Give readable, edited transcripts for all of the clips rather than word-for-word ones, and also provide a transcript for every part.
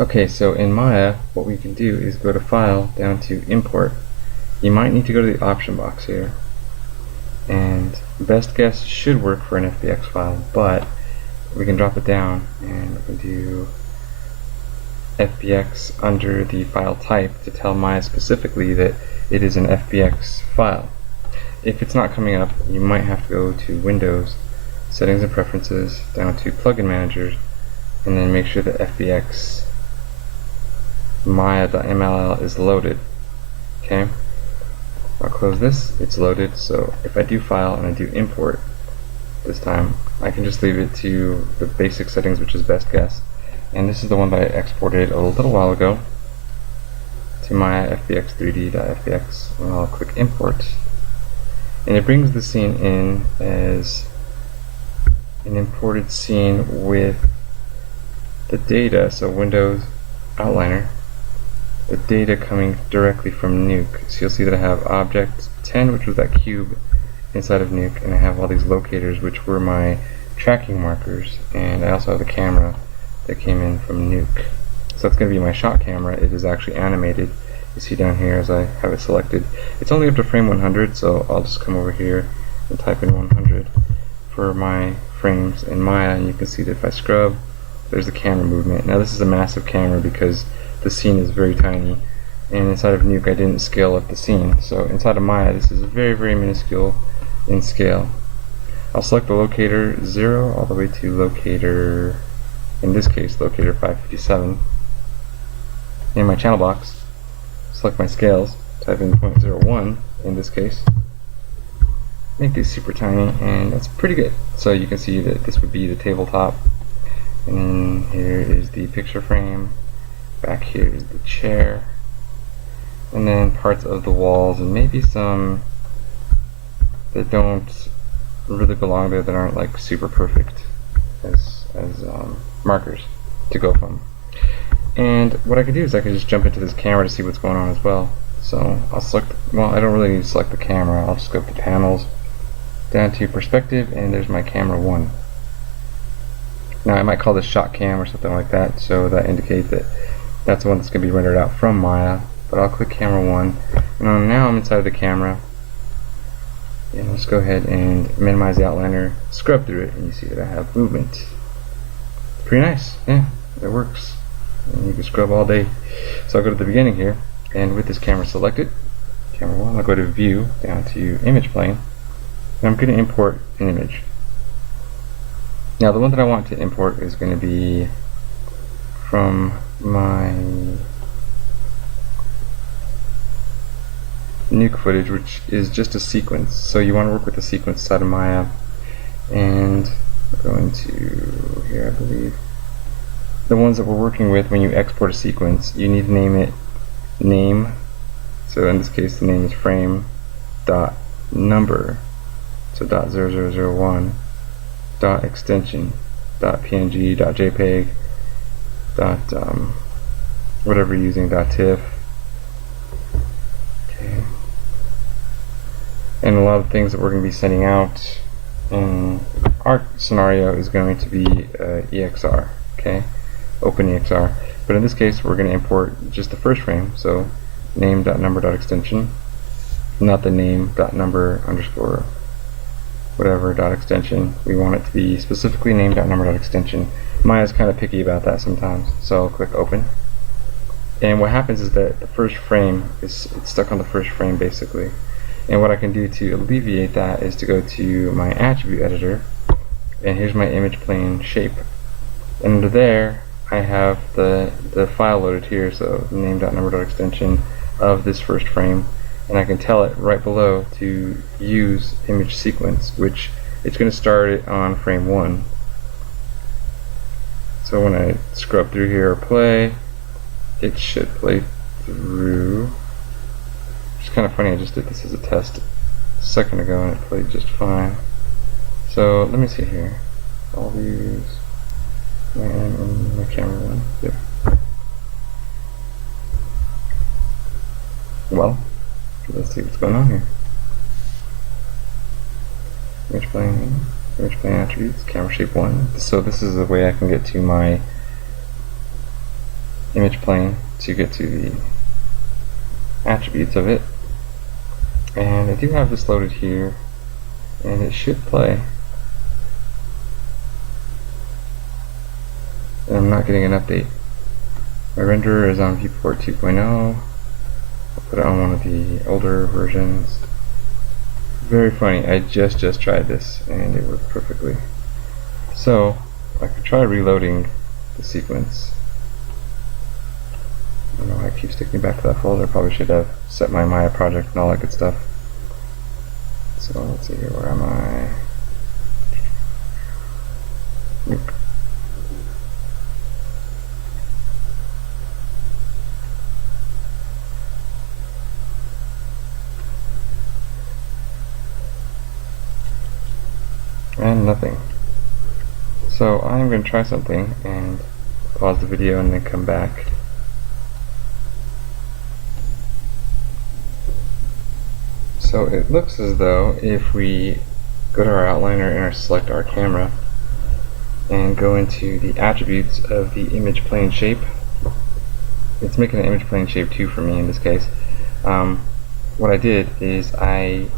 Okay, so in Maya, what we can do is go to File, down to Import. You might need to go to the option box here. And best guess should work for an FBX file, but we can drop it down and we can do FBX under the file type to tell Maya specifically that it is an FBX file. If it's not coming up, you might have to go to Windows, Settings and Preferences, down to Plugin Managers, and then make sure that FBX Maya.mll is loaded. Okay, I'll close this, it's loaded, so if I do File and I do Import this time, I can just leave it to the basic settings, which is best guess. And this is the one that I exported a little while ago to Maya fbx3d.fbx, and I'll click Import. And it brings the scene in as an imported scene with the data, so Windows Outliner, the data coming directly from Nuke. So you'll see that I have object 10, which was that cube inside of Nuke, and I have all these locators, which were my tracking markers, and I also have the camera that came in from Nuke. So that's going to be my shot camera. It is actually animated. You see down here as I have it selected. It's only up to frame 100, so I'll just come over here and type in 100 for my frames in Maya, and you can see that if I scrub, there's the camera movement. Now this is a massive camera because the scene is very tiny, and inside of Nuke I didn't scale up the scene. So inside of Maya this is very, very minuscule in scale. I'll select the locator 0 all the way to locator, in this case locator 557. In my channel box, select my scales, type in 0.01 in this case, make these super tiny, and that's pretty good. So you can see that this would be the tabletop, and then here is the picture frame, back here is the chair, and then parts of the walls, and maybe some that don't really belong there, that aren't like super perfect as markers to go from. And what I could do is I could just jump into this camera to see what's going on as well. So I'll select, well, I don't really need to select the camera, I'll just go to panels, down to perspective, and there's my camera 1. Now I might call this shot cam or something like that, so that indicates that that's the one that's going to be rendered out from Maya. But I'll click camera 1, and now I'm inside of the camera, and let's go ahead and minimize the outliner, scrub through it, and you see that I have movement. Pretty nice, yeah, it works. And you can scrub all day. So I'll go to the beginning here, and with this camera selected, camera 1, I'll go to View, down to Image Plane, and I'm going to import an image. Now the one that I want to import is going to be from my Nuke footage, which is just a sequence. So you want to work with the sequence side of Maya, and we're going to here, I believe. The ones that we're working with, when you export a sequence, you need to name it name. So in this case, the name is frame dot number, so .0001 dot extension dot png dot jpeg dot whatever you're using, dot tiff. Okay. And a lot of things that we're going to be sending out in our scenario is going to be EXR. Okay. OpenEXR, but in this case we're going to import just the first frame, so name.number.extension, not the name.number underscore whatever dot extension. We want it to be specifically name.number.extension. Maya's kind of picky about that sometimes, so I'll click open, and what happens is that the first frame it's stuck on the first frame basically, and what I can do to alleviate that is to go to my attribute editor, and here's my image plane shape, and under there I have the file loaded here, so name.number.extension of this first frame, and I can tell it right below to use image sequence, which it's going to start it on frame 1. So when I scrub through here or play, it should play through. It's kind of funny, I just did this as a test a second ago and it played just fine. So let me see here. All these. And my camera 1. Yep. Well, let's see what's going on here. Image plane attributes, camera shape 1. So this is the way I can get to my image plane to get to the attributes of it. And I do have this loaded here, and it should play. And I'm not getting an update. My renderer is on viewport 2.0. I'll put it on one of the older versions. Very funny, I just tried this and it worked perfectly. So I could try reloading the sequence. I don't know why I keep sticking back to that folder. I probably should have set my Maya project and all that good stuff. So let's see here, where am I? Nuke. And nothing. So I'm going to try something and pause the video and then come back. So it looks as though if we go to our outliner and select our camera and go into the attributes of the image plane shape, it's making an image plane shape 2 for me in this case. What I did is I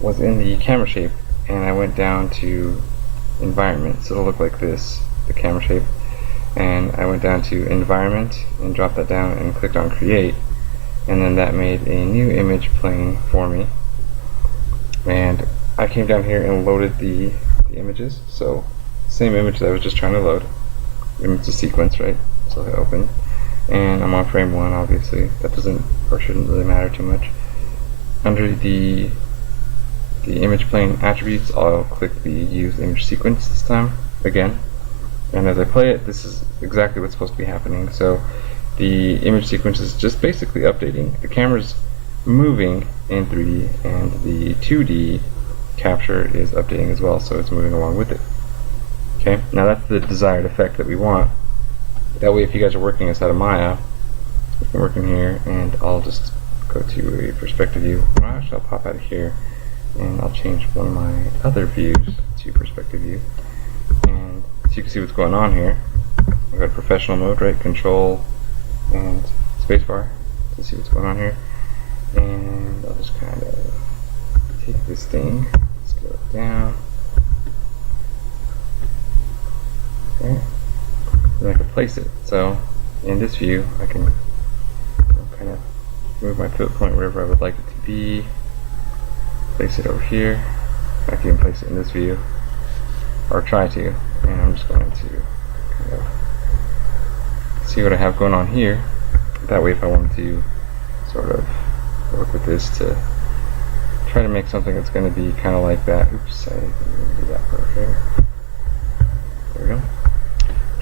was in the camera shape and I went down to environment, so it'll look like this, the camera shape, and I went down to environment and dropped that down and clicked on create, and then that made a new image plane for me. And I came down here and loaded the images, so same image that I was just trying to load. It's a sequence, right? So I open, and I'm on frame 1, obviously. That doesn't or shouldn't really matter too much. Under the image plane attributes, I'll click the use image sequence this time again, and as I play it, this is exactly what's supposed to be happening. So the image sequence is just basically updating. The camera's moving in 3D and the 2D capture is updating as well, so it's moving along with it. Okay, now that's the desired effect that we want. That way if you guys are working inside of Maya, you can work in here, and I'll just go to a perspective view. Well, actually I'll pop out of here and I'll change one of my other views to perspective view, and so you can see what's going on here. I've got professional mode, right? Control and spacebar to see what's going on here, and I'll just kind of take this thing, scale it down, okay, and I can place it. So in this view I can kind of move my pivot point wherever I would like it to be, place it over here. I can even place it in this view, or try to, and I'm just going to kind of see what I have going on here. That way if I wanted to sort of work with this to try to make something that's going to be kind of like that. Oops, I didn't do that part here. There we go.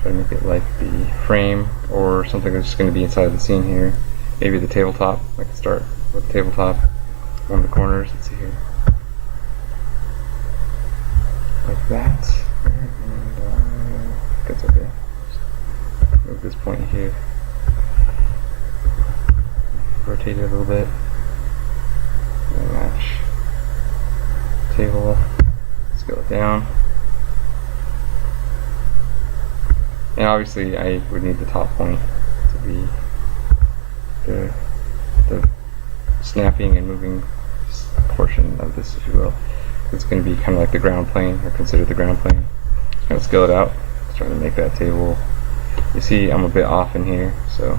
Try to make it like the frame or something that's just going to be inside of the scene here. Maybe the tabletop. I can start with the tabletop. One of the corners, let's see here. Like that. And that's okay. Just move this point here. Rotate it a little bit. And match table. Scale it down. And obviously I would need the top point to be the snapping and moving portion of this, if you will. It's going to be kind of like the ground plane, or considered the ground plane. Just kind of scale it out, try to make that table. You see I'm a bit off in here, so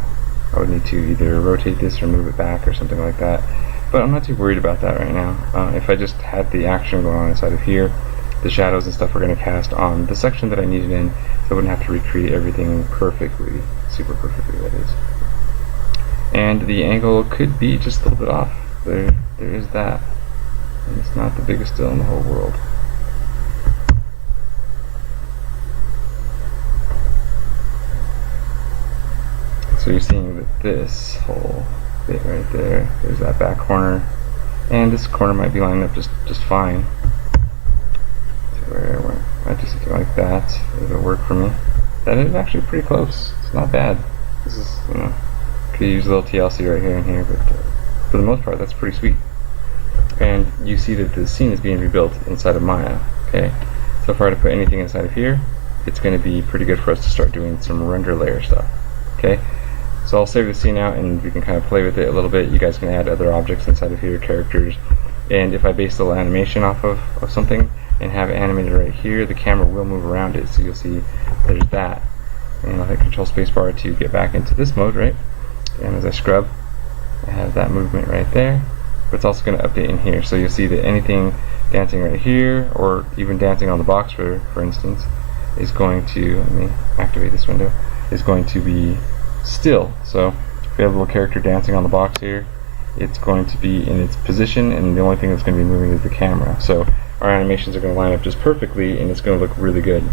I would need to either rotate this or move it back or something like that. But I'm not too worried about that right now. If I just had the action going on inside of here, the shadows and stuff are going to cast on the section that I needed in, so I wouldn't have to recreate everything perfectly, super perfectly, that is. And the angle could be just a little bit off. There is that. And it's not the biggest deal in the whole world. So you're seeing that this whole bit right there, there's that back corner, and this corner might be lined up just fine. To where I just do like that, it'll work for me. That is actually pretty close. It's not bad. This is, you know, could use a little TLC right here and here, but for the most part, that's pretty sweet. And you see that the scene is being rebuilt inside of Maya. Okay, so if I were to put anything inside of here, it's going to be pretty good for us to start doing some render layer stuff. Okay, so I'll save the scene out and we can kind of play with it a little bit. You guys can add other objects inside of here, characters, and if I base a little animation off of something and have it animated right here, the camera will move around it, so you'll see there's that. And I'll hit Control Spacebar to get back into this mode, right? And as I scrub, I have that movement right there, but it's also going to update in here, so you'll see that anything dancing right here, or even dancing on the box for instance, is going to, let me activate this window, is going to be still. So if we have a little character dancing on the box here, it's going to be in its position, and the only thing that's going to be moving is the camera. So our animations are going to line up just perfectly, and it's going to look really good.